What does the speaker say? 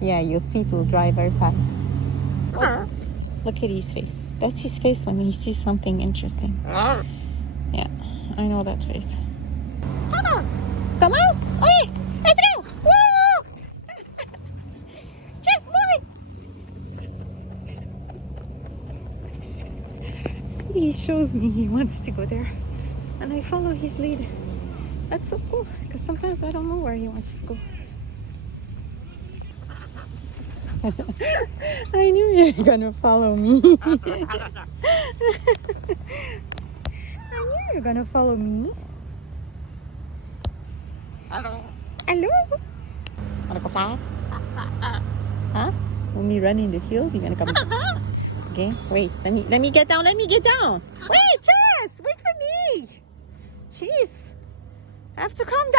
Yeah, your feet will dry very fast. Oh, look at his face. That's his face when he sees something interesting. Yeah, I know that face. Come on! Hey, let's go! Woo! Jeff, boy! He shows me he wants to go there, and I follow his lead. That's so cool, because sometimes I don't know where he wants to go. I knew you were gonna follow me. I knew you were gonna follow me. Hello. Hello. Wanna go fly? Huh? When we run in the field, you gonna come? Okay. Wait. Let me get down. Let me get down. Wait, Chess. Wait for me. Jeez. I have to calm